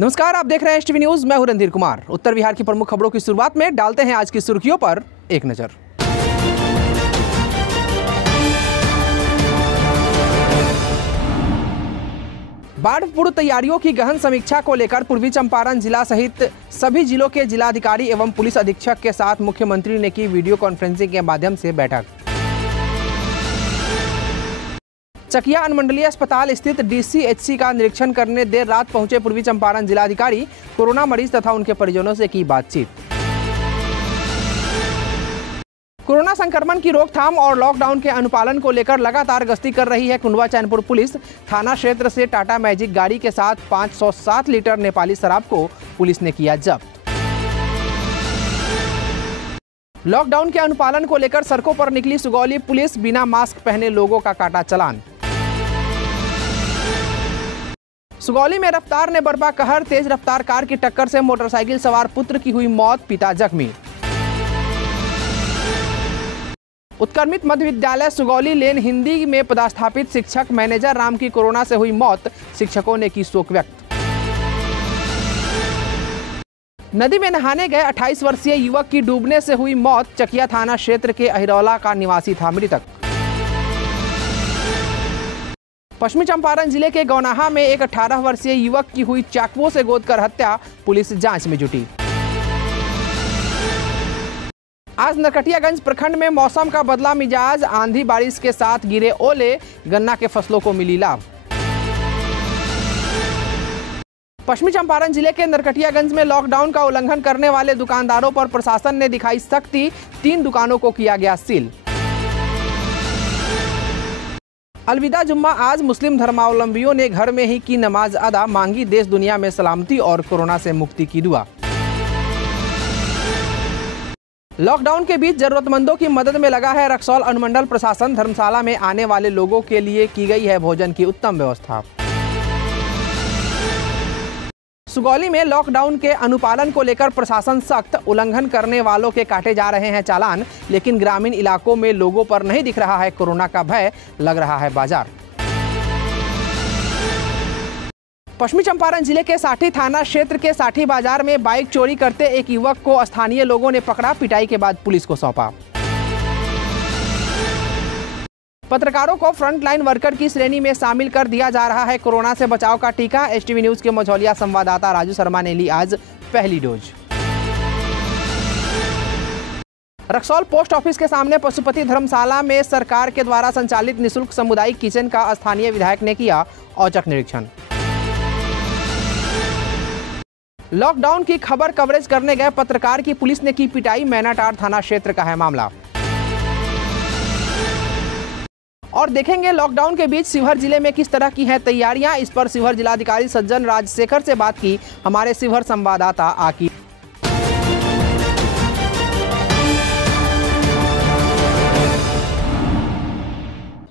नमस्कार, आप देख रहे हैं एसटीवी न्यूज। मैं हूं रणधीर कुमार। उत्तर बिहार की प्रमुख खबरों की शुरुआत में डालते हैं आज की सुर्खियों पर एक नजर। बाढ़ पूर्व तैयारियों की गहन समीक्षा को लेकर पूर्वी चंपारण जिला सहित सभी जिलों के जिलाधिकारी एवं पुलिस अधीक्षक के साथ मुख्यमंत्री ने की वीडियो कॉन्फ्रेंसिंग के माध्यम से बैठक। चकिया अनुमंडलीय अस्पताल स्थित डीसीएचसी का निरीक्षण करने देर रात पहुंचे पूर्वी चंपारण जिलाधिकारी। कोरोना मरीज तथा उनके परिजनों से की बातचीत। कोरोना संक्रमण की रोकथाम और लॉकडाउन के अनुपालन को लेकर लगातार गश्ती कर रही है कुंडवा चैनपुर पुलिस। थाना क्षेत्र से टाटा मैजिक गाड़ी के साथ 507 लीटर नेपाली शराब को पुलिस ने किया जब्त। लॉकडाउन के अनुपालन को लेकर सड़कों पर निकली सुगौली पुलिस। बिना मास्क पहने लोगों का काटा चालान। सुगौली में रफ्तार ने बरपा कहर। तेज रफ्तार कार की टक्कर से मोटरसाइकिल सवार पुत्र की हुई मौत, पिता जख्मी। उत्क्रमित मध्य विद्यालय सुगौली लेन हिंदी में पदस्थापित शिक्षक मैनेजर राम की कोरोना से हुई मौत। शिक्षकों ने की शोक व्यक्त। नदी में नहाने गए 28 वर्षीय युवक की डूबने से हुई मौत। चकिया थाना क्षेत्र के अहिरौला का निवासी था मृतक। पश्चिमी चंपारण जिले के गौनाहा में एक 18 वर्षीय युवक की हुई चाकुओं से गोदकर हत्या। पुलिस जांच में जुटी। आज नरकटियागंज प्रखंड में मौसम का बदला मिजाज। आंधी बारिश के साथ गिरे ओले। गन्ना के फसलों को मिली लाभ। पश्चिमी चंपारण जिले के नरकटियागंज में लॉकडाउन का उल्लंघन करने वाले दुकानदारों पर प्रशासन ने दिखाई सख्ती। 3 दुकानों को किया गया सील। अलविदा जुम्मा। आज मुस्लिम धर्मावलंबियों ने घर में ही की नमाज अदा। मांगी देश दुनिया में सलामती और कोरोना से मुक्ति की दुआ। लॉकडाउन के बीच जरूरतमंदों की मदद में लगा है रक्सौल अनुमंडल प्रशासन। धर्मशाला में आने वाले लोगों के लिए की गई है भोजन की उत्तम व्यवस्था। सुगौली में लॉकडाउन के अनुपालन को लेकर प्रशासन सख्त। उल्लंघन करने वालों के काटे जा रहे हैं चालान। लेकिन ग्रामीण इलाकों में लोगों पर नहीं दिख रहा है कोरोना का भय, लग रहा है बाजार। पश्चिमी चंपारण जिले के साठी थाना क्षेत्र के साठी बाजार में बाइक चोरी करते एक युवक को स्थानीय लोगों ने पकड़ा। पिटाई के बाद पुलिस को सौंपा। पत्रकारों को फ्रंटलाइन वर्कर की श्रेणी में शामिल कर दिया जा रहा है कोरोना से बचाव का टीका। एसटीवी न्यूज के मझौलिया संवाददाता राजू शर्मा ने ली आज पहली डोज। रक्सौल पोस्ट ऑफिस के सामने पशुपति धर्मशाला में सरकार के द्वारा संचालित निःशुल्क सामुदायिक किचन का स्थानीय विधायक ने किया औचक निरीक्षण। लॉकडाउन की खबर कवरेज करने गए पत्रकार की पुलिस ने की पिटाई। मैनाटार थाना क्षेत्र का है मामला। और देखेंगे लॉकडाउन के बीच शिवहर जिले में किस तरह की हैं तैयारियां। इस पर शिवहर जिलाधिकारी सज्जन राजशेखर से बात की हमारे शिवहर संवाददाता आकी।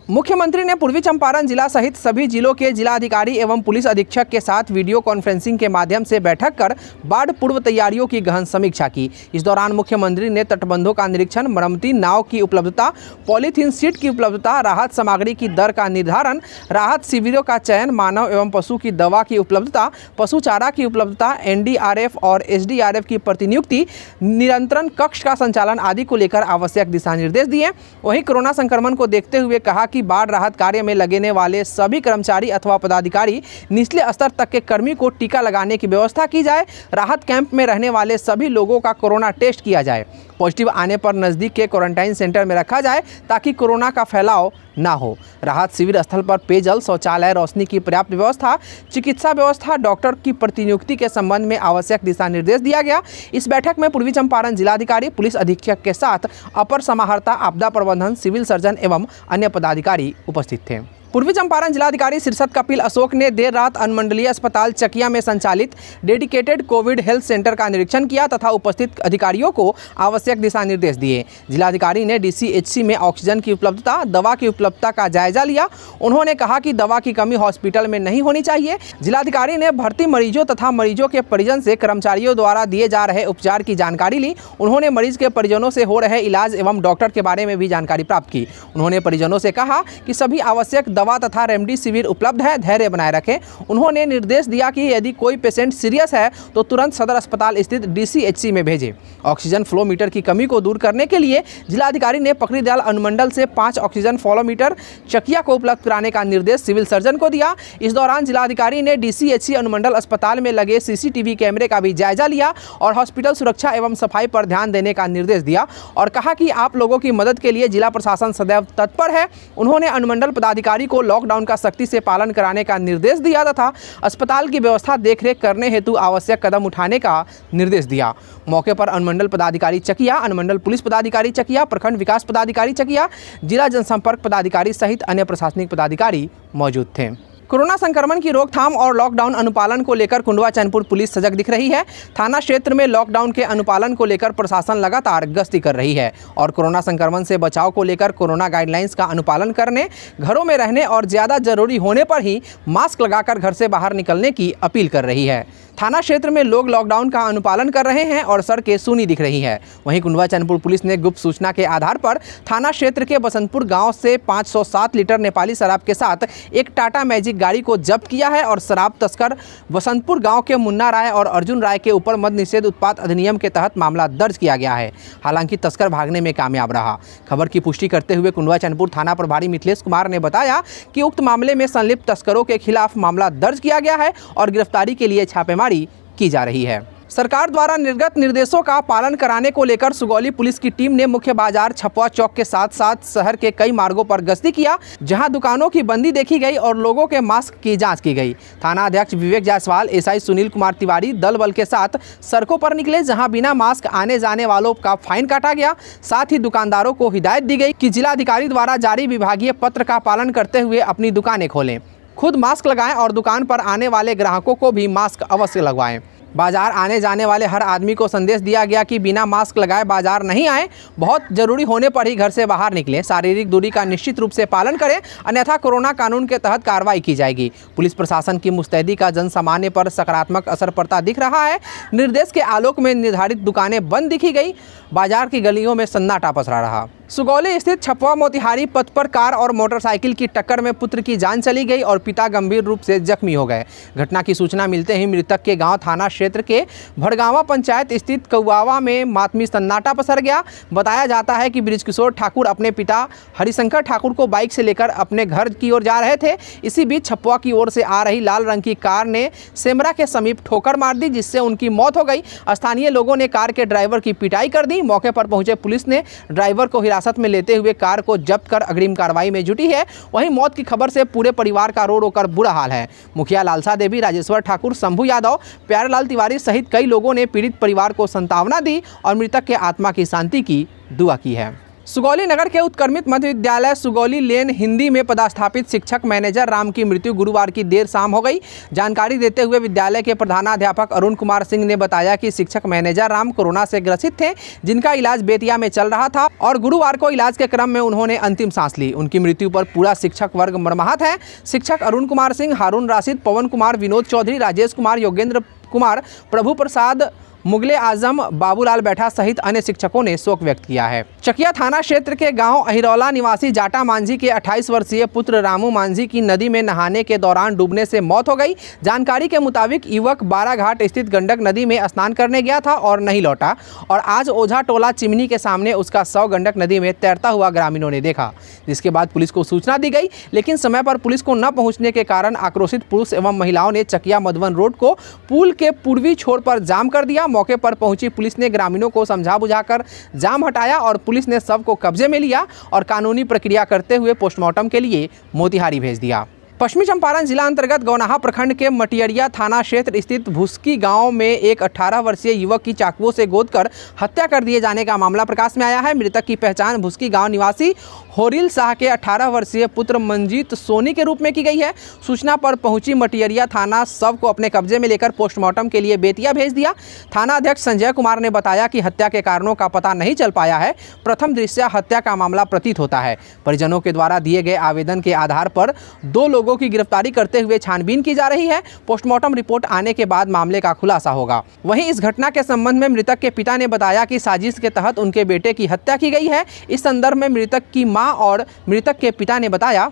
मुख्यमंत्री ने पूर्वी चंपारण जिला सहित सभी जिलों के जिलाधिकारी एवं पुलिस अधीक्षक के साथ वीडियो कॉन्फ्रेंसिंग के माध्यम से बैठक कर बाढ़ पूर्व तैयारियों की गहन समीक्षा की। इस दौरान मुख्यमंत्री ने तटबंधों का निरीक्षण, मरम्मती, नाव की उपलब्धता, पॉलीथीन सीट की उपलब्धता, राहत सामग्री की दर का निर्धारण, राहत शिविरों का चयन, मानव एवं पशु की दवा की उपलब्धता, पशु चारा की उपलब्धता, एनडीआरएफ और एसडीआरएफ की प्रतिनियुक्ति, नियंत्रण कक्ष का संचालन आदि को लेकर आवश्यक दिशा निर्देश दिए। वहीं कोरोना संक्रमण को देखते हुए कहा कि बाढ़ राहत कार्य में लगने वाले सभी कर्मचारी अथवा पदाधिकारी, निचले स्तर तक के कर्मी को टीका लगाने की व्यवस्था की जाए। राहत कैंप में रहने वाले सभी लोगों का कोरोना टेस्ट किया जाए। पॉजिटिव आने पर नज़दीक के क्वारंटाइन सेंटर में रखा जाए ताकि कोरोना का फैलाव ना हो। राहत शिविर स्थल पर पेयजल, शौचालय, रोशनी की पर्याप्त व्यवस्था, चिकित्सा व्यवस्था, डॉक्टर की प्रतिनियुक्ति के संबंध में आवश्यक दिशा निर्देश दिया गया। इस बैठक में पूर्वी चंपारण जिलाधिकारी, पुलिस अधीक्षक के साथ अपर समाहर्ता, आपदा प्रबंधन, सिविल सर्जन एवं अन्य पदाधिकारी उपस्थित थे। पूर्वी चंपारण जिलाधिकारी शीर्षद कपिल अशोक ने देर रात अनुमंडलीय अस्पताल चकिया में संचालित डेडिकेटेड कोविड हेल्थ सेंटर का निरीक्षण किया तथा उपस्थित अधिकारियों को आवश्यक दिशा निर्देश दिए। जिलाधिकारी ने डीसीएचसी में ऑक्सीजन की उपलब्धता, दवा की उपलब्धता का जायजा लिया। उन्होंने कहा कि दवा की कमी हॉस्पिटल में नहीं होनी चाहिए। जिलाधिकारी ने भर्ती मरीजों तथा मरीजों के परिजन से कर्मचारियों द्वारा दिए जा रहे उपचार की जानकारी ली। उन्होंने मरीज के परिजनों से हो रहे इलाज एवं डॉक्टर के बारे में भी जानकारी प्राप्त की। उन्होंने परिजनों से कहा कि सभी आवश्यक दवा तथा रेमडेसिविर उपलब्ध है, धैर्य बनाए रखें। उन्होंने निर्देश दिया कि यदि कोई पेशेंट सीरियस है तो तुरंत सदर अस्पताल स्थित DCHC में भेजें। ऑक्सीजन फ्लो मीटर की कमी को दूर करने के लिए जिलाधिकारी ने पकड़ीदयाल अनुमंडल से 5 ऑक्सीजन फ्लो मीटर चकिया को उपलब्ध कराने का निर्देश सिविल सर्जन को दिया। इस दौरान जिलाधिकारी ने DCHC अनुमंडल अस्पताल में लगे CCTV कैमरे का भी जायजा लिया और हॉस्पिटल सुरक्षा एवं सफाई पर ध्यान देने का निर्देश दिया और कहा कि आप लोगों की मदद के लिए जिला प्रशासन सदैव तत्पर है। उन्होंने अनुमंडल पदाधिकारी को लॉकडाउन का सख्ती से पालन कराने का निर्देश दिया तथा अस्पताल की व्यवस्था देखरेख करने हेतु आवश्यक कदम उठाने का निर्देश दिया। मौके पर अनुमंडल पदाधिकारी चकिया, अनुमंडल पुलिस पदाधिकारी चकिया, प्रखंड विकास पदाधिकारी चकिया, जिला जनसंपर्क पदाधिकारी सहित अन्य प्रशासनिक पदाधिकारी मौजूद थे। कोरोना संक्रमण की रोकथाम और लॉकडाउन अनुपालन को लेकर कुंडवा चैनपुर पुलिस सजग दिख रही है। थाना क्षेत्र में लॉकडाउन के अनुपालन को लेकर प्रशासन लगातार गश्ती कर रही है और कोरोना संक्रमण से बचाव को लेकर कोरोना गाइडलाइंस का अनुपालन करने, घरों में रहने और ज़्यादा जरूरी होने पर ही मास्क लगाकर घर से बाहर निकलने की अपील कर रही है। थाना क्षेत्र में लोग लॉकडाउन का अनुपालन कर रहे हैं और सड़कें सूनी दिख रही है। वहीं कुंडवा चैनपुर पुलिस ने गुप्त सूचना के आधार पर थाना क्षेत्र के बसंतपुर गांव से 507 लीटर नेपाली शराब के साथ एक टाटा मैजिक गाड़ी को जब्त किया है और शराब तस्कर बसंतपुर गांव के मुन्ना राय और अर्जुन राय के ऊपर मद्य निषेध उत्पाद अधिनियम के तहत मामला दर्ज किया गया है। हालांकि तस्कर भागने में कामयाब रहा। खबर की पुष्टि करते हुए कुंडवा चैनपुर थाना प्रभारी मिथिलेश कुमार ने बताया कि उक्त मामले में संलिप्त तस्करों के खिलाफ मामला दर्ज किया गया है और गिरफ्तारी के लिए छापेमारी की जा रही है। सरकार द्वारा निर्गत निर्देशों का पालन कराने को लेकर सुगौली पुलिस की टीम ने मुख्य बाजार छपवा चौक के साथ साथ शहर के कई मार्गों पर गश्ती किया, जहां दुकानों की बंदी देखी गई और लोगों के मास्क की जांच की गई। थाना अध्यक्ष विवेक जायसवाल, SI सुनील कुमार तिवारी दल बल के साथ सड़कों पर निकले, जहां बिना मास्क आने जाने वालों का फाइन काटा गया। साथ ही दुकानदारों को हिदायत दी गई कि जिलाधिकारी द्वारा जारी विभागीय पत्र का पालन करते हुए अपनी दुकानें खोलें, खुद मास्क लगाएं और दुकान पर आने वाले ग्राहकों को भी मास्क अवश्य लगवाएं। बाजार आने जाने वाले हर आदमी को संदेश दिया गया कि बिना मास्क लगाए बाजार नहीं आए, बहुत जरूरी होने पर ही घर से बाहर निकलें, शारीरिक दूरी का निश्चित रूप से पालन करें, अन्यथा कोरोना कानून के तहत कार्रवाई की जाएगी। पुलिस प्रशासन की मुस्तैदी का जन सामान्य पर सकारात्मक असर पड़ता दिख रहा है। निर्देश के आलोक में निर्धारित दुकानें बंद दिखी गई, बाजार की गलियों में सन्नाटा पसरा रहा। सुगौली स्थित छपवा मोतिहारी पथ पर कार और मोटरसाइकिल की टक्कर में पुत्र की जान चली गई और पिता गंभीर रूप से जख्मी हो गए। घटना की सूचना मिलते ही मृतक के गांव थाना क्षेत्र के भड़गावा पंचायत स्थित कौआवा में मातमी सन्नाटा पसर गया। बताया जाता है कि बृजकिशोर ठाकुर अपने पिता हरिशंकर ठाकुर को बाइक से लेकर अपने घर की ओर जा रहे थे। इसी बीच छपवा की ओर से आ रही लाल रंग की कार ने सेमरा के समीप ठोकर मार दी, जिससे उनकी मौत हो गई। स्थानीय लोगों ने कार के ड्राइवर की पिटाई कर दी। मौके पर पहुंचे पुलिस ने ड्राइवर को हिरासत में लेते हुए कार को जब्त कर अग्रिम कार्रवाई में जुटी है। वहीं मौत की खबर से पूरे परिवार का रो रो कर बुरा हाल है। मुखिया लालसा देवी, राजेश्वर ठाकुर, शंभू यादव, प्यारेलाल तिवारी सहित कई लोगों ने पीड़ित परिवार को सांत्वना दी और मृतक के आत्मा की शांति की दुआ की है। सुगौली नगर के उत्क्रमित मध्य विद्यालय सुगौली लेन हिंदी में पदस्थापित शिक्षक मैनेजर राम की मृत्यु गुरुवार की देर शाम हो गई। जानकारी देते हुए विद्यालय के प्रधानाध्यापक अरुण कुमार सिंह ने बताया कि शिक्षक मैनेजर राम कोरोना से ग्रसित थे, जिनका इलाज बेतिया में चल रहा था और गुरुवार को इलाज के क्रम में उन्होंने अंतिम सांस ली। उनकी मृत्यु पर पूरा शिक्षक वर्ग मर्माहत है। शिक्षक अरुण कुमार सिंह, हारून राशिद, पवन कुमार, विनोद चौधरी, राजेश कुमार, योगेंद्र कुमार, प्रभु प्रसाद, मुगले आजम, बाबूलाल बैठा सहित अन्य शिक्षकों ने शोक व्यक्त किया है। चकिया थाना क्षेत्र के गांव अहिरौला निवासी जाटा मांझी के 28 वर्षीय पुत्र रामू मांझी की नदी में नहाने के दौरान डूबने से मौत हो गई। जानकारी के मुताबिक युवक बाराघाट स्थित गंडक नदी में स्नान करने गया था और नहीं लौटा और आज ओझा टोला चिमनी के सामने उसका शव गंडक नदी में तैरता हुआ ग्रामीणों ने देखा, जिसके बाद पुलिस को सूचना दी गई, लेकिन समय पर पुलिस को न पहुंचने के कारण आक्रोशित पुरुष एवं महिलाओं ने चकिया मधुबन रोड को पुल के पूर्वी छोर पर जाम कर दिया। मौके पर पहुंची पुलिस ने ग्रामीणों को समझा बुझाकर जाम हटाया और पुलिस ने शव को कब्जे में लिया और कानूनी प्रक्रिया करते हुए पोस्टमार्टम के लिए मोतिहारी भेज दिया। पश्चिमी चंपारण जिला अंतर्गत गौनाहा प्रखंड के मटियरिया थाना क्षेत्र स्थित भुसकी गांव में एक 18 वर्षीय युवक की चाकुओं से गोदकर हत्या कर दिए जाने का मामला प्रकाश में आया है। मृतक की पहचान भुसकी गांव निवासी होरिल शाह के 18 वर्षीय पुत्र मंजीत सोनी के रूप में की गई है। सूचना पर पहुंची मटियरिया थाना शव को अपने कब्जे में लेकर पोस्टमार्टम के लिए बेतिया भेज दिया। थाना अध्यक्ष संजय कुमार ने बताया कि हत्या के कारणों का पता नहीं चल पाया है। प्रथम दृष्टया हत्या का मामला प्रतीत होता है। परिजनों के द्वारा दिए गए आवेदन के आधार पर 2 लोगों लोगों की गिरफ्तारी करते हुए छानबीन की जा रही है। पोस्टमार्टम रिपोर्ट आने के बाद मामले का खुलासा होगा। वहीं इस घटना के संबंध में मृतक के पिता ने बताया कि साजिश के तहत उनके बेटे की हत्या की गई है। इस संदर्भ में मृतक की मां और मृतक के पिता ने बताया,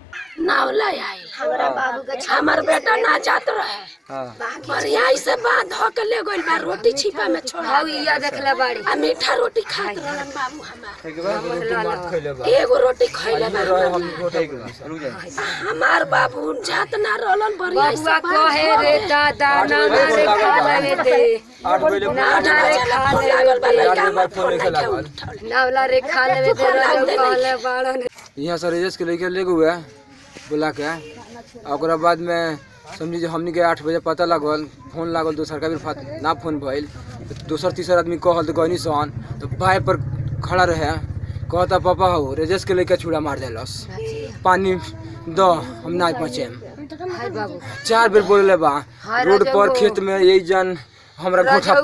हमार बेटा ना जात रहे बढ़िया से बांध हो के ले गइल बा, रोटी छिपा में छोड़ा या देखले बाड़ी आ मीठा रोटी खात रहन बाबू हमार एगो रोटी खइले हमार बाबू जात ना रहलन बढ़िया से कहे रे दादा ना रे खा ले दे ना रे खा ले नावला रे खा ले दे कहले बाड़न यहाँ से रेजस के लेके ले गए बुला के। और बाद में समझी जो हमनी के 8 बजे पता लगल, फोन लागल दोसर का भी ना फोन भइल, दोसर तीसर आदमी कहल तो कहनी सन तो भाई पर खड़ा रहे, कहता पापा हो रेजस के लेके छुड़ा मार देलस, पानी दो हम ना पहुँचे। 4 बेर बोले बा रोड पर खेत में यही जन हमरा कोठा पर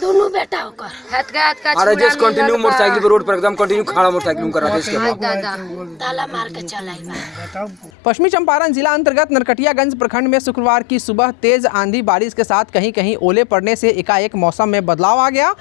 दोनों बेटा होकर अरे जस्ट कंटिन्यू मोटरसाइकिल पे रोड पर एकदम कंटिन्यू खड़ा मोटरसाइकिल कर रहा है इसके ताला मार के चलाइबा। पश्चिमी चंपारण जिला अंतर्गत नरकटियागंज प्रखंड में शुक्रवार की सुबह तेज आंधी बारिश के साथ कहीं कहीं ओले पड़ने से एकाएक मौसम में बदलाव आ गया,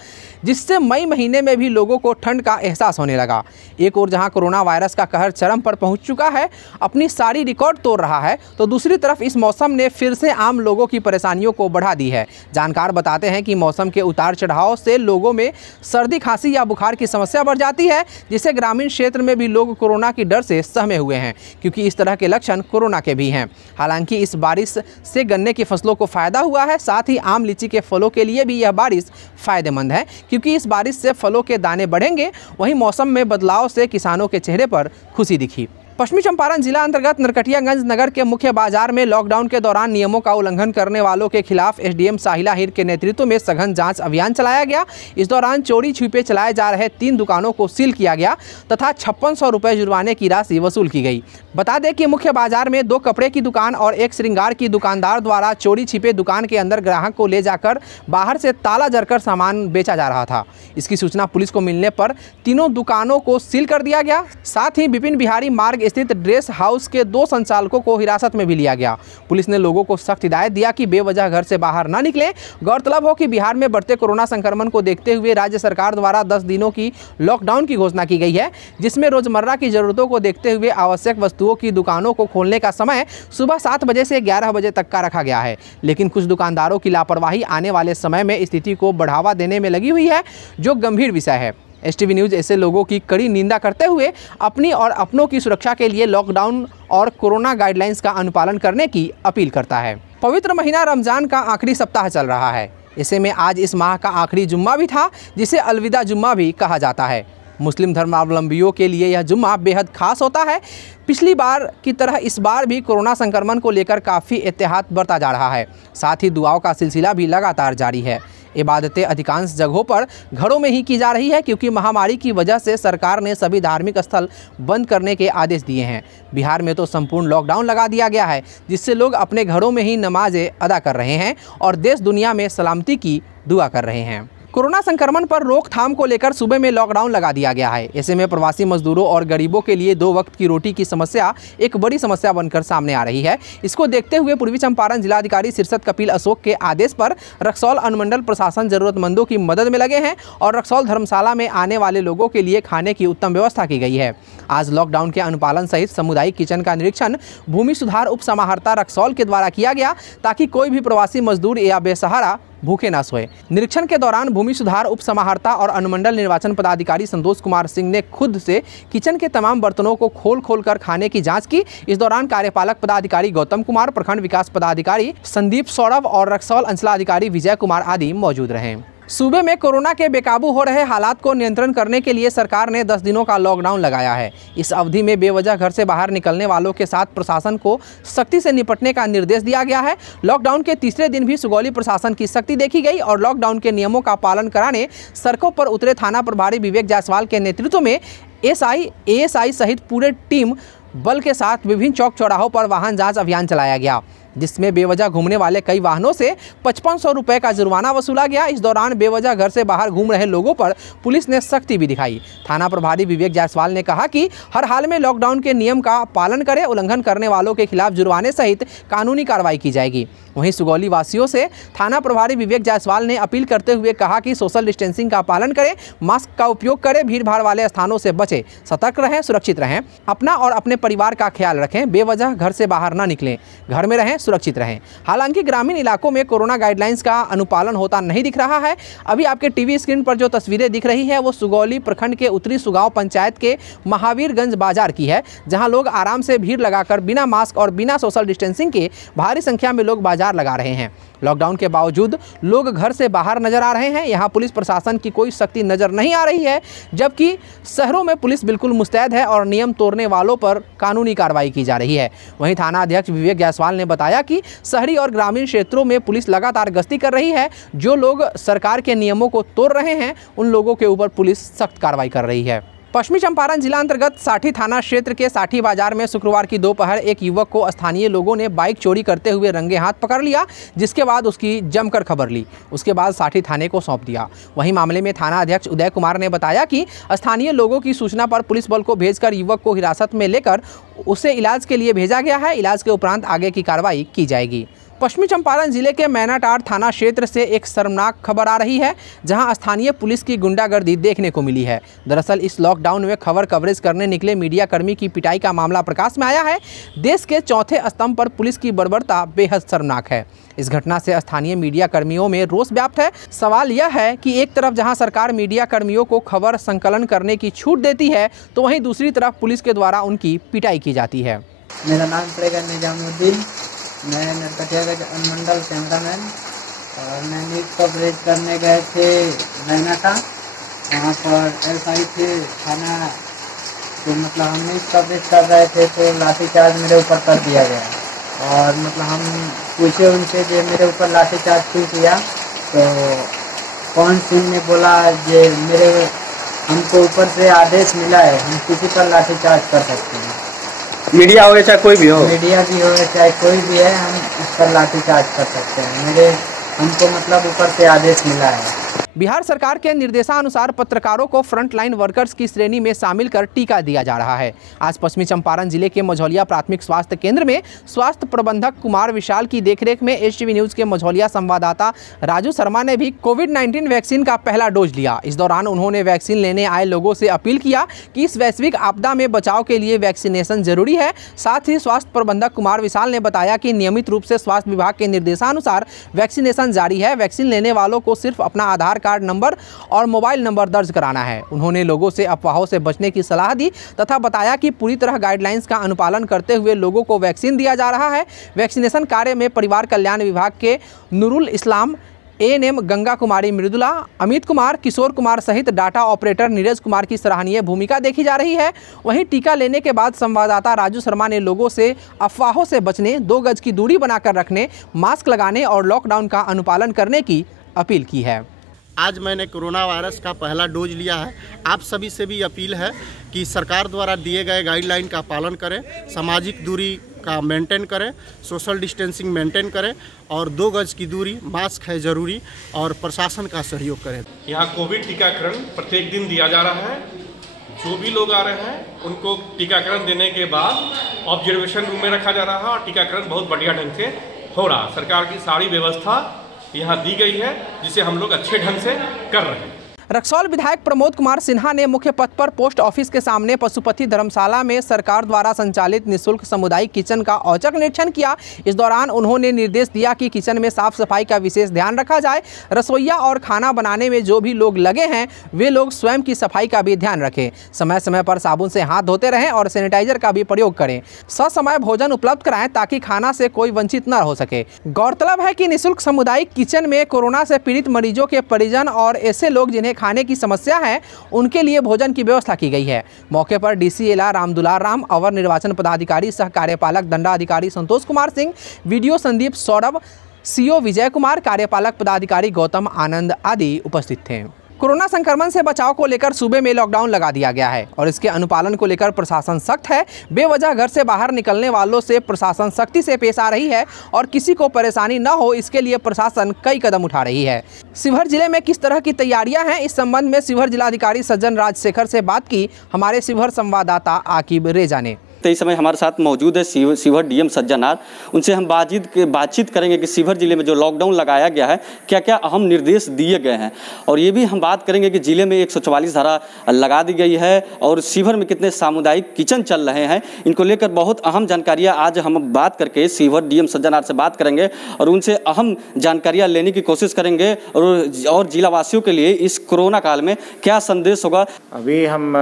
जिससे मई महीने में भी लोगों को ठंड का एहसास होने लगा। एक ओर जहां कोरोना वायरस का कहर चरम पर पहुंच चुका है, अपनी सारी रिकॉर्ड तोड़ रहा है, तो दूसरी तरफ इस मौसम ने फिर से आम लोगों की परेशानियों को बढ़ा दी है। जानकार बताते हैं कि मौसम के उतार चढ़ाव से लोगों में सर्दी खांसी या बुखार की समस्या बढ़ जाती है, जिससे ग्रामीण क्षेत्र में भी लोग कोरोना की डर से सहमे हुए हैं, क्योंकि इस तरह के लक्षण कोरोना के भी हैं। हालांकि इस बारिश से गन्ने की फसलों को फायदा हुआ है, साथ ही आम लीची के फलों के लिए भी यह बारिश फायदेमंद है, क्योंकि इस बारिश से फलों के दाने बढ़ेंगे। वहीं मौसम में बदलाव से किसानों के चेहरे पर खुशी दिखी। पश्चिमी चंपारण जिला अंतर्गत नरकटियागंज नगर के मुख्य बाजार में लॉकडाउन के दौरान नियमों का उल्लंघन करने वालों के खिलाफ एसडीएम साहिला हीर के नेतृत्व में सघन जांच अभियान चलाया गया। इस दौरान चोरी छिपे चलाए जा रहे 3 दुकानों को सील किया गया तथा 5600 रुपये जुर्माने की राशि वसूल की गई। बता दें कि मुख्य बाजार में 2 कपड़े की दुकान और 1 श्रृंगार की दुकानदार द्वारा चोरी छिपे दुकान के अंदर ग्राहक को ले जाकर बाहर से ताला जड़कर सामान बेचा जा रहा था। इसकी सूचना पुलिस को मिलने पर तीनों दुकानों को सील कर दिया गया। साथ ही विपिन बिहारी मार्ग स्थित ड्रेस हाउस के 2 संचालकों को हिरासत में भी लिया गया। पुलिस ने लोगों को सख्त हिदायत दिया कि बेवजह घर से बाहर न निकलें। गौरतलब हो कि बिहार में बढ़ते कोरोना संक्रमण को देखते हुए राज्य सरकार द्वारा 10 दिनों की लॉकडाउन की घोषणा की गई है, जिसमें रोजमर्रा की जरूरतों को देखते हुए आवश्यक वस्तुओं की दुकानों को खोलने का समय सुबह 7 बजे से 11 बजे तक का रखा गया है। लेकिन कुछ दुकानदारों की लापरवाही आने वाले समय में स्थिति को बढ़ावा देने में लगी हुई है, जो गंभीर विषय है। एसटीवी न्यूज़ ऐसे लोगों की कड़ी निंदा करते हुए अपनी और अपनों की सुरक्षा के लिए लॉकडाउन और कोरोना गाइडलाइंस का अनुपालन करने की अपील करता है। पवित्र महीना रमजान का आखिरी सप्ताह चल रहा है। ऐसे में आज इस माह का आखिरी जुम्मा भी था, जिसे अलविदा जुम्मा भी कहा जाता है। मुस्लिम धर्मावलंबियों के लिए यह जुम्मा बेहद खास होता है। पिछली बार की तरह इस बार भी कोरोना संक्रमण को लेकर काफ़ी एहतियात बरता जा रहा है। साथ ही दुआओं का सिलसिला भी लगातार जारी है। इबादतें अधिकांश जगहों पर घरों में ही की जा रही है, क्योंकि महामारी की वजह से सरकार ने सभी धार्मिक स्थल बंद करने के आदेश दिए हैं। बिहार में तो संपूर्ण लॉकडाउन लगा दिया गया है, जिससे लोग अपने घरों में ही नमाजें अदा कर रहे हैं और देश दुनिया में सलामती की दुआ कर रहे हैं। कोरोना संक्रमण पर रोकथाम को लेकर सूबे में लॉकडाउन लगा दिया गया है। ऐसे में प्रवासी मजदूरों और गरीबों के लिए 2 वक्त की रोटी की समस्या एक बड़ी समस्या बनकर सामने आ रही है। इसको देखते हुए पूर्वी चंपारण जिलाधिकारी शीर्षत कपिल अशोक के आदेश पर रक्सौल अनुमंडल प्रशासन जरूरतमंदों की मदद में लगे हैं और रक्सौल धर्मशाला में आने वाले लोगों के लिए खाने की उत्तम व्यवस्था की गई है। आज लॉकडाउन के अनुपालन सहित सामुदायिक किचन का निरीक्षण भूमि सुधार उप समाहर्ता रक्सौल के द्वारा किया गया, ताकि कोई भी प्रवासी मजदूर या बेसहारा भूखे न सोए। निरीक्षण के दौरान भूमि सुधार उप समाहर्ता और अनुमंडल निर्वाचन पदाधिकारी संतोष कुमार सिंह ने खुद से किचन के तमाम बर्तनों को खोल कर खाने की जांच की। इस दौरान कार्यपालक पदाधिकारी गौतम कुमार, प्रखंड विकास पदाधिकारी संदीप सौरभ और रक्सौल अंचलाधिकारी विजय कुमार आदि मौजूद रहे। सूबे में कोरोना के बेकाबू हो रहे हालात को नियंत्रण करने के लिए सरकार ने 10 दिनों का लॉकडाउन लगाया है। इस अवधि में बेवजह घर से बाहर निकलने वालों के साथ प्रशासन को सख्ती से निपटने का निर्देश दिया गया है। लॉकडाउन के तीसरे दिन भी सुगौली प्रशासन की सख्ती देखी गई और लॉकडाउन के नियमों का पालन कराने सड़कों पर उतरे थाना प्रभारी विवेक जायसवाल के नेतृत्व में एएसआई सहित पूरे टीम बल के साथ विभिन्न चौक चौराहों पर वाहन जाँच अभियान चलाया गया। जिसमें बेवजह घूमने वाले कई वाहनों से 5500 रुपये का जुर्माना वसूला गया। इस दौरान बेवजह घर से बाहर घूम रहे लोगों पर पुलिस ने सख्ती भी दिखाई। थाना प्रभारी विवेक जायसवाल ने कहा कि हर हाल में लॉकडाउन के नियम का पालन करें, उल्लंघन करने वालों के खिलाफ जुर्माने सहित कानूनी कार्रवाई की जाएगी। वहीं सुगौली वासियों से थाना प्रभारी विवेक जायसवाल ने अपील करते हुए कहा कि सोशल डिस्टेंसिंग का पालन करें, मास्क का उपयोग करें, भीड़ भाड़ वाले स्थानों से बचें, सतर्क रहें, सुरक्षित रहें, अपना और अपने परिवार का ख्याल रखें, बेवजह घर से बाहर न निकलें, घर में रहें, सुरक्षित रहें। हालांकि ग्रामीण इलाकों में कोरोना गाइडलाइंस का अनुपालन होता नहीं दिख रहा है। अभी आपके टीवी स्क्रीन पर जो तस्वीरें दिख रही है वो सुगौली प्रखंड के उत्तरी सुगांव पंचायत के महावीरगंज बाजार की है, जहां लोग आराम से भीड़ लगाकर बिना मास्क और बिना सोशल डिस्टेंसिंग के भारी संख्या में लोग बाजार लगा रहे हैं। लॉकडाउन के बावजूद लोग घर से बाहर नजर आ रहे हैं। यहां पुलिस प्रशासन की कोई सख्ती नजर नहीं आ रही है, जबकि शहरों में पुलिस बिल्कुल मुस्तैद है और नियम तोड़ने वालों पर कानूनी कार्रवाई की जा रही है। वहीं थाना अध्यक्ष विवेक जायसवाल ने बताया कि शहरी और ग्रामीण क्षेत्रों में पुलिस लगातार गश्ती कर रही है। जो लोग सरकार के नियमों को तोड़ रहे हैं उन लोगों के ऊपर पुलिस सख्त कार्रवाई कर रही है। पश्चिमी चंपारण जिला अंतर्गत साठी थाना क्षेत्र के साठी बाजार में शुक्रवार की दोपहर एक युवक को स्थानीय लोगों ने बाइक चोरी करते हुए रंगे हाथ पकड़ लिया, जिसके बाद उसकी जमकर खबर ली। उसके बाद साठी थाने को सौंप दिया। वहीं मामले में थाना अध्यक्ष उदय कुमार ने बताया कि स्थानीय लोगों की सूचना पर पुलिस बल को भेजकर युवक को हिरासत में लेकर उसे इलाज के लिए भेजा गया है। इलाज के उपरांत आगे की कार्रवाई की जाएगी। पश्चिमी चंपारण जिले के मैनाटांड़ थाना क्षेत्र से एक शर्मनाक खबर आ रही है, जहां स्थानीय पुलिस की गुंडागर्दी देखने को मिली है। दरअसल इस लॉकडाउन में खबर कवरेज करने निकले मीडिया कर्मी की पिटाई का मामला प्रकाश में आया है। देश के चौथे स्तंभ पर पुलिस की बर्बरता बेहद शर्मनाक है। इस घटना से स्थानीय मीडिया कर्मियों में रोष व्याप्त है। सवाल यह है कि एक तरफ जहां सरकार मीडिया कर्मियों को खबर संकलन करने की छूट देती है, तो वहीं दूसरी तरफ पुलिस के द्वारा उनकी पिटाई की जाती है। मेरा नाम पड़ेगा निजामुद्दीन, मैं नरकटियागंज अनुमंडल कैमरामैन और मैं न्यूज़ कवरेज करने गए थे मैनाटांड़। वहाँ पर एसआई थे थाना, तो मतलब हम न्यूज़ कवरेज कर रहे थे तो लाठीचार्ज मेरे ऊपर कर दिया गया। और मतलब हम पूछे उनसे कि मेरे ऊपर लाठीचार्ज क्यों किया, तो कौन सिंह ने बोला कि हमको ऊपर से आदेश मिला है, हम किसी पर लाठीचार्ज कर सकते हैं। मीडिया हो चाहे कोई भी हो, मीडिया भी हो चाहे कोई भी है, हम इस पर लाठीचार्ज कर सकते हैं। हमको मतलब ऊपर से आदेश मिला है। बिहार सरकार के निर्देशानुसार पत्रकारों को फ्रंटलाइन वर्कर्स की श्रेणी में शामिल कर टीका दिया जा रहा है। आज पश्चिमी चंपारण जिले के मझौलिया प्राथमिक स्वास्थ्य केंद्र में स्वास्थ्य प्रबंधक कुमार विशाल की देखरेख में एचटीवी न्यूज के मझौलिया संवाददाता राजू शर्मा ने भी कोविड-19 वैक्सीन का पहला डोज लिया। इस दौरान उन्होंने वैक्सीन लेने आए लोगों से अपील किया कि इस वैश्विक आपदा में बचाव के लिए वैक्सीनेशन जरूरी है। साथ ही स्वास्थ्य प्रबंधक कुमार विशाल ने बताया कि नियमित रूप से स्वास्थ्य विभाग के निर्देशानुसार वैक्सीनेशन जारी है। वैक्सीन लेने वालों को सिर्फ अपना आधार कार्ड नंबर और मोबाइल नंबर दर्ज कराना है। उन्होंने लोगों से अफवाहों से बचने की सलाह दी तथा बताया कि पूरी तरह गाइडलाइंस का अनुपालन करते हुए लोगों को वैक्सीन दिया जा रहा है। वैक्सीनेशन कार्य में परिवार कल्याण विभाग के नूरुल इस्लाम, एएनएम गंगा कुमारी मृदुला, अमित कुमार, किशोर कुमार सहित डाटा ऑपरेटर नीरज कुमार की सराहनीय भूमिका देखी जा रही है। वहीं टीका लेने के बाद संवाददाता राजू शर्मा ने लोगों से अफवाहों से बचने, 2 गज की दूरी बनाकर रखने, मास्क लगाने और लॉकडाउन का अनुपालन करने की अपील की है। आज मैंने कोरोना वायरस का पहला डोज लिया है। आप सभी से भी अपील है कि सरकार द्वारा दिए गए गाइडलाइन का पालन करें, सामाजिक दूरी का मेंटेन करें, सोशल डिस्टेंसिंग मेंटेन करें और 2 गज की दूरी, मास्क है ज़रूरी और प्रशासन का सहयोग करें। यहाँ कोविड टीकाकरण प्रत्येक दिन दिया जा रहा है। जो भी लोग आ रहे हैं उनको टीकाकरण देने के बाद ऑब्जर्वेशन रूम में रखा जा रहा है और टीकाकरण बहुत बढ़िया ढंग से हो रहा है। सरकार की सारी व्यवस्था यहाँ दी गई है, जिसे हम लोग अच्छे ढंग से कर रहे हैं। रक्सौल विधायक प्रमोद कुमार सिन्हा ने मुख्य पथ पर पोस्ट ऑफिस के सामने पशुपति धर्मशाला में सरकार द्वारा संचालित निःशुल्क सामुदायिक किचन का औचक निरीक्षण किया। इस दौरान उन्होंने निर्देश दिया कि किचन में साफ सफाई का विशेष ध्यान रखा जाए। रसोईया और खाना बनाने में जो भी लोग लगे हैं वे लोग स्वयं की सफाई का भी ध्यान रखें। समय समय पर साबुन से हाथ धोते रहें और सैनिटाइजर का भी प्रयोग करें। ससमय भोजन उपलब्ध कराएं ताकि खाना से कोई वंचित न हो सके। गौरतलब है कि निःशुल्क सामुदायिक किचन में कोरोना से पीड़ित मरीजों के परिजन और ऐसे लोग जिन्हें खाने की समस्या है उनके लिए भोजन की व्यवस्था की गई है। मौके पर डीसीएलआ रामदुलार राम, अवर निर्वाचन पदाधिकारी सह कार्यपालक दंडाधिकारी संतोष कुमार सिंह, वीडियो संदीप सौरभ, सीओ विजय कुमार, कार्यपालक पदाधिकारी गौतम आनंद आदि उपस्थित थे। कोरोना संक्रमण से बचाव को लेकर सूबे में लॉकडाउन लगा दिया गया है और इसके अनुपालन को लेकर प्रशासन सख्त है। बेवजह घर से बाहर निकलने वालों से प्रशासन सख्ती से पेश आ रही है और किसी को परेशानी न हो इसके लिए प्रशासन कई कदम उठा रही है। शिवहर जिले में किस तरह की तैयारियां हैं, इस संबंध में शिवहर जिलाधिकारी सज्जन राजशेखर से बात की हमारे शिवहर संवाददाता आकिब रेजा ने। इस समय हमारे साथ मौजूद है शिवहर डीएम सज्जनार। उनसे हम बातचीत करेंगे कि शिवहर जिले में जो लॉकडाउन लगाया गया है क्या क्या अहम निर्देश दिए गए हैं, और ये भी हम बात करेंगे कि जिले में 144 धारा लगा दी गई है और शिवहर में कितने सामुदायिक किचन चल रहे हैं। इनको लेकर बहुत अहम जानकारियाँ आज हम बात करके शिवहर डीएम सज्जनार से बात करेंगे और उनसे अहम जानकारियाँ लेने की कोशिश करेंगे और जिलावासियों के लिए इस कोरोना काल में क्या संदेश होगा। अभी हम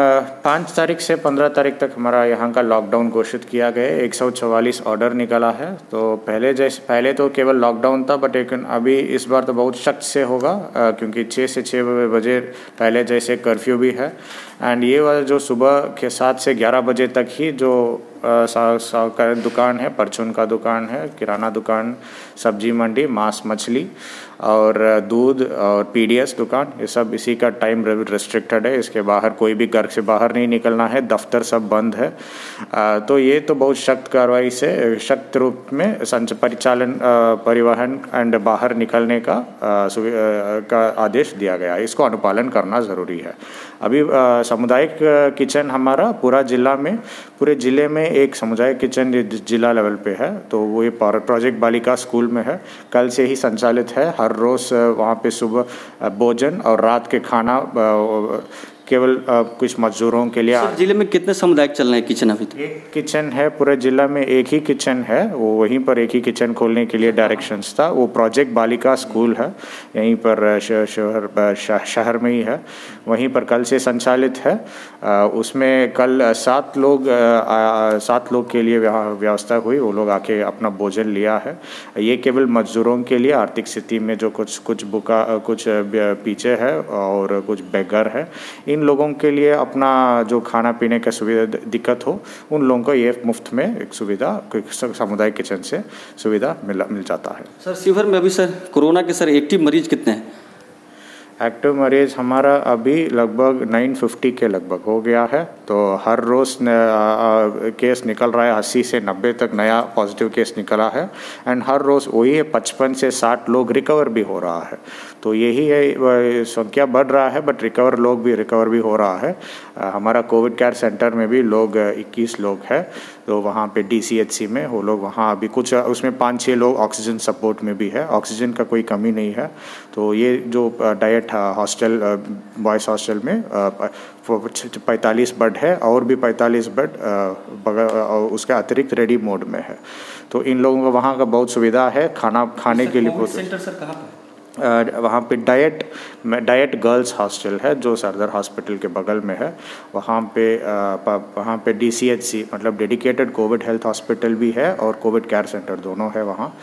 5 तारीख से 15 तारीख तक हमारा यहाँ का लॉकडाउन घोषित किया गया। 144 ऑर्डर निकला है। तो पहले तो केवल लॉकडाउन था, बट लेकिन अभी इस बार तो बहुत सख्त से होगा क्योंकि 6 से 6 बजे पहले जैसे कर्फ्यू भी है। एंड ये वाला जो सुबह के 7 से 11 बजे तक ही जो दुकान है, परचून का दुकान है, किराना दुकान, सब्जी मंडी, मांस मछली और दूध और पीडीएस दुकान, ये सब इसी का टाइम रिस्ट्रिक्टेड है। इसके बाहर कोई भी घर से बाहर नहीं निकलना है, दफ्तर सब बंद है। तो ये तो बहुत सख्त कार्रवाई से सख्त रूप में परिचालन, परिवहन एंड बाहर निकलने का आदेश दिया गया है। इसको अनुपालन करना ज़रूरी है। अभी सामुदायिक किचन हमारा पूरे ज़िले में एक सामुदायिक किचन जिला लेवल पे है। तो वो ये प्रोजेक्ट बालिका स्कूल में है, कल से ही संचालित है। हर रोज़ वहाँ पे सुबह भोजन और रात के खाना केवल कुछ मजदूरों के लिए। जिले में कितने सामुदायिक चल रहे हैं किचन? अभी एक किचन है पूरे जिला में, एक ही किचन है। वो वहीं पर एक ही किचन खोलने के लिए डायरेक्शंस था। वो प्रोजेक्ट बालिका स्कूल है, यहीं पर शहर में ही है, वहीं पर कल से संचालित है। उसमें कल 7 लोग के लिए व्यवस्था हुई। वो लोग आके अपना भोजन लिया है। ये केवल मजदूरों के लिए, आर्थिक स्थिति में जो कुछ पीछे है और कुछ बेघर है, इन लोगों के लिए अपना जो खाना पीने का सुविधा दिक्कत हो, उन लोगों को ये मुफ्त में एक सुविधा सामुदायिक किचन से सुविधा मिल जाता है। सर शिवहर में अभी कोरोना के एक्टिव मरीज कितने हैं? एक्टिव मरीज हमारा अभी लगभग 950 के लगभग हो गया है। तो हर रोज़ केस निकल रहा है, 80 से 90 तक नया पॉजिटिव केस निकला है। एंड हर रोज़ वही है, 55 से 60 लोग रिकवर भी हो रहा है। तो यही है, संख्या बढ़ रहा है बट रिकवर भी हो रहा है। हमारा कोविड केयर सेंटर में भी 21 लोग हैं। तो वहाँ पे DCHC में वो लोग वहाँ अभी कुछ उसमें 5-6 लोग ऑक्सीजन सपोर्ट में भी है। ऑक्सीजन का कोई कमी नहीं है। तो ये जो डाइट हॉस्टल, बॉयज़ हॉस्टल में 45 बेड है और भी 45 बेड उसके अतिरिक्त रेडी मोड में है। तो इन लोगों को वहाँ का बहुत सुविधा है, खाने के लिए। सेंटर सर कहाँ पे? वहाँ पे डाइट गर्ल्स हॉस्टल है जो सरदार हॉस्पिटल के बगल में है। वहाँ पे DCHC मतलब डेडिकेटेड कोविड हेल्थ हॉस्पिटल भी है और कोविड केयर सेंटर दोनों है वहाँ।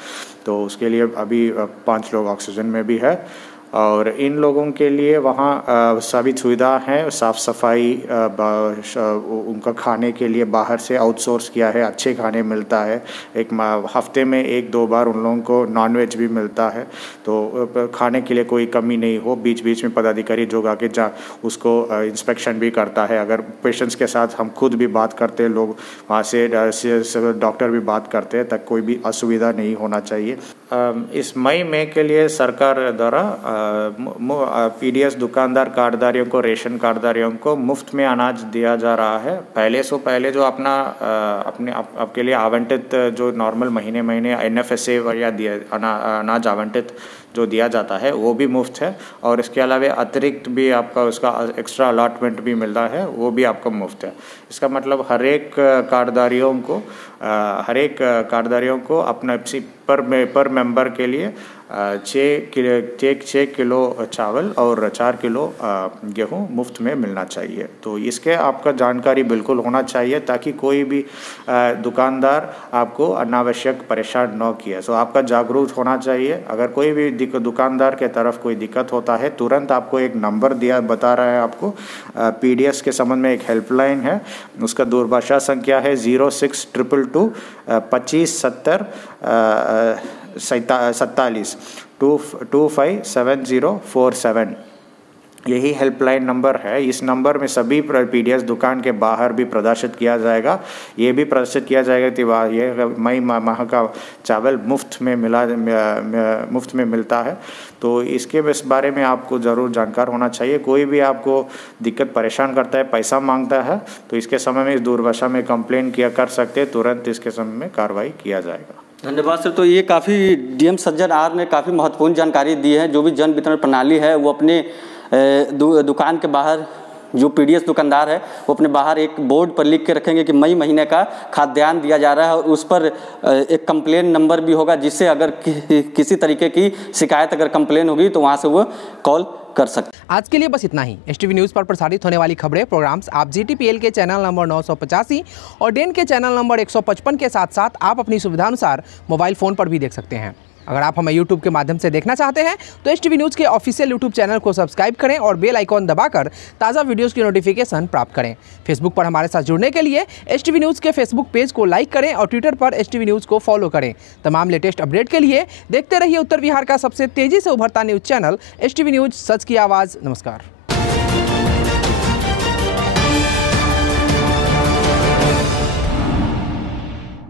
तो उसके लिए अभी 5 लोग ऑक्सीजन में भी है। और इन लोगों के लिए वहाँ सभी सुविधा हैं, साफ़ सफाई, उनका खाने के लिए बाहर से आउटसोर्स किया है, अच्छे खाने मिलता है। एक हफ्ते में 1-2 बार उन लोगों को नॉनवेज भी मिलता है। तो खाने के लिए कोई कमी नहीं हो। बीच बीच में पदाधिकारी जो आके उसको इंस्पेक्शन भी करता है। अगर पेशेंट्स के साथ हम खुद भी बात करते हैं, लोग वहाँ से डॉक्टर भी बात करते हैं, तक कोई भी असुविधा नहीं होना चाहिए। इस मई में के लिए सरकार द्वारा पीडीएस दुकानदार कार्डधारियों को, रेशन कार्डधारियों को मुफ्त में अनाज दिया जा रहा है। पहले जो आपके लिए आवंटित जो नॉर्मल महीने NFSA या अनाज आवंटित जो दिया जाता है वो भी मुफ्त है। और इसके अलावा अतिरिक्त भी आपका उसका एक्स्ट्रा अलॉटमेंट भी मिलता है, वो भी आपका मुफ्त है। इसका मतलब हर एक कार्डधारियों को अपना पर मेंबर के लिए 6 किलो चावल और 4 किलो गेहूँ मुफ्त में मिलना चाहिए। तो इसके आपका जानकारी बिल्कुल होना चाहिए ताकि कोई भी दुकानदार आपको अनावश्यक परेशान न किए। सो आपका जागरूक होना चाहिए। अगर कोई भी दुकानदार के तरफ कोई दिक्कत होता है, तुरंत आपको एक नंबर बता रहा है आपको। पीडीएस के संबंध में एक हेल्पलाइन है, उसका दूरभाषा संख्या है 0622 25 70 47 257047। यही हेल्पलाइन नंबर है। इस नंबर में सभी पीडीएस दुकान के बाहर भी प्रदर्शित किया जाएगा। ये भी प्रदर्शित किया जाएगा कि ये मई माह का चावल मुफ्त में मिलता है। तो इसके इस बारे में आपको ज़रूर जानकार होना चाहिए। कोई भी आपको दिक्कत परेशान करता है, पैसा मांगता है, तो इसके समय में इस दूरभाषा में कंप्लेन कर सकते हैं, तुरंत इसके समय में कार्रवाई किया जाएगा। धन्यवाद सर। तो ये काफ़ी डीएम सज्जन आर ने काफ़ी महत्वपूर्ण जानकारी दी है। जो भी जन वितरण प्रणाली है वो अपने दुकान के बाहर, जो पीडीएस दुकानदार है वो अपने बाहर एक बोर्ड पर लिख के रखेंगे कि मई महीने का खाद्यान्न दिया जा रहा है, और उस पर एक कंप्लेन नंबर भी होगा, जिससे अगर किसी तरीके की शिकायत अगर कंप्लेन होगी तो वहाँ से वो कॉल कर सकते। आज के लिए बस इतना ही। एसटीवी न्यूज़ पर प्रसारित होने वाली खबरें, प्रोग्राम्स आप जीटीपीएल के चैनल नंबर 985 और डेन के चैनल नंबर 155 के साथ साथ आप अपनी सुविधानुसार मोबाइल फ़ोन पर भी देख सकते हैं। अगर आप हमें यूट्यूब के माध्यम से देखना चाहते हैं तो एसटीवी न्यूज़ के ऑफिशियल यूट्यूब चैनल को सब्सक्राइब करें और बेल आइकॉन दबाकर ताज़ा वीडियोस की नोटिफिकेशन प्राप्त करें। फेसबुक पर हमारे साथ जुड़ने के लिए एसटीवी न्यूज़ के फेसबुक पेज को लाइक करें और ट्विटर पर एसटीवी न्यूज़ को फॉलो करें। तमाम लेटेस्ट अपडेट के लिए देखते रहिए उत्तर बिहार का सबसे तेज़ी से उभरता न्यूज़ चैनल एसटीवी न्यूज़, सच की आवाज़। नमस्कार।